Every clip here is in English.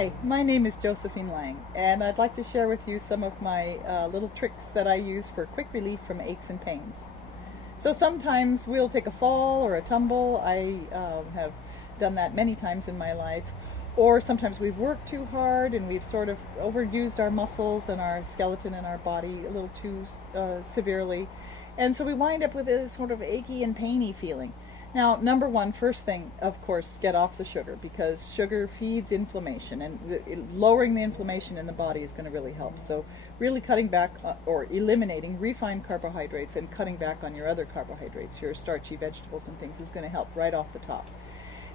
Hi, my name is Josephine Lang, and I'd like to share with you some of my little tricks that I use for quick relief from aches and pains. So sometimes we'll take a fall or a tumble. I have done that many times in my life. Or sometimes we've worked too hard and we've sort of overused our muscles and our skeleton and our body a little too severely. And so we wind up with a sort of achy and painy feeling. Now, number one, first thing, of course, get off the sugar, because sugar feeds inflammation, and lowering the inflammation in the body is going to really help. So really cutting back or eliminating refined carbohydrates and cutting back on your other carbohydrates, your starchy vegetables and things, is going to help right off the top.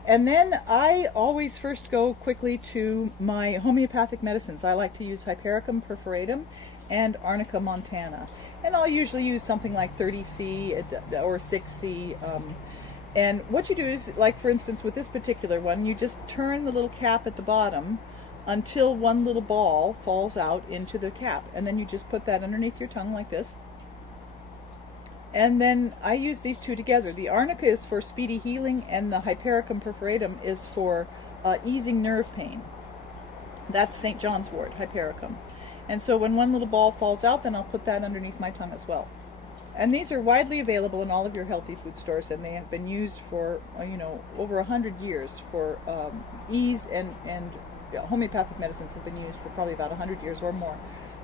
And then I always first go quickly to my homeopathic medicines. I like to use Hypericum perforatum and Arnica montana. And I'll usually use something like 30C or 6C. And what you do is, like for instance with this particular one, you just turn the little cap at the bottom until one little ball falls out into the cap. And then you just put that underneath your tongue like this. And then I use these two together. The Arnica is for speedy healing, and the Hypericum perforatum is for easing nerve pain. That's St. John's wort, Hypericum. And so when one little ball falls out, then I'll put that underneath my tongue as well. And these are widely available in all of your healthy food stores, and they have been used for, over 100 years for ease, and homeopathic medicines have been used for probably about 100 years or more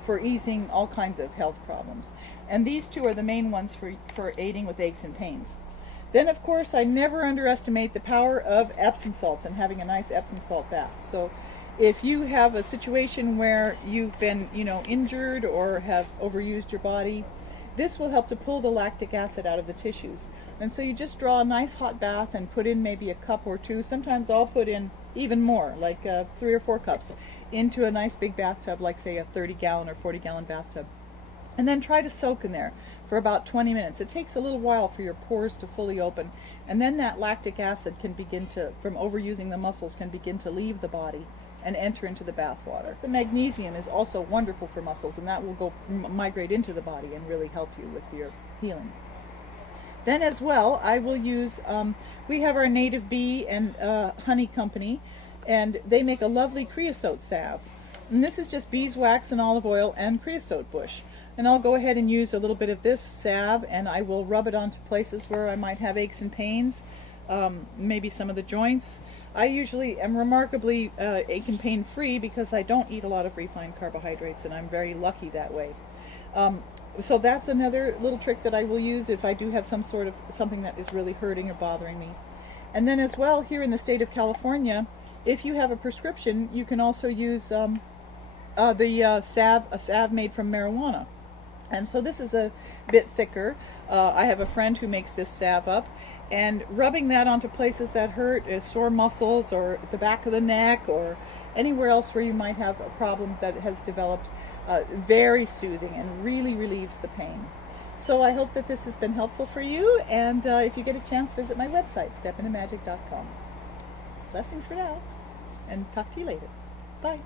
for easing all kinds of health problems. And these two are the main ones for aiding with aches and pains. Then, of course, I never underestimate the power of Epsom salts and having a nice Epsom salt bath. So if you have a situation where you've been, injured or have overused your body, this will help to pull the lactic acid out of the tissues. And so you just draw a nice hot bath and put in maybe a cup or two. Sometimes I'll put in even more, like 3 or 4 cups, into a nice big bathtub, like say a 30-gallon or 40-gallon bathtub. And then try to soak in there for about 20 minutes. It takes a little while for your pores to fully open. And then that lactic acid can begin to, from overusing the muscles, can begin to leave the body and enter into the bath water. The magnesium is also wonderful for muscles, and that will go migrate into the body and really help you with your healing. Then as well, I will use, we have our Native Bee and Honey Company, and they make a lovely creosote salve. And this is just beeswax and olive oil and creosote bush. And I'll go ahead and use a little bit of this salve, and I will rub it onto places where I might have aches and pains, maybe some of the joints. I usually am remarkably ache and pain free because I don't eat a lot of refined carbohydrates, and I'm very lucky that way. So that's another little trick that I will use if I do have some sort of something that is really hurting or bothering me. And then as well, here in the state of California, if you have a prescription, you can also use a salve made from marijuana. And so this is a bit thicker. I have a friend who makes this salve up, and rubbing that onto places that hurt, sore muscles or the back of the neck or anywhere else where you might have a problem that has developed, very soothing and really relieves the pain. So I hope that this has been helpful for you, and if you get a chance, visit my website, stepintomagic.com. Blessings for now, and talk to you later. Bye.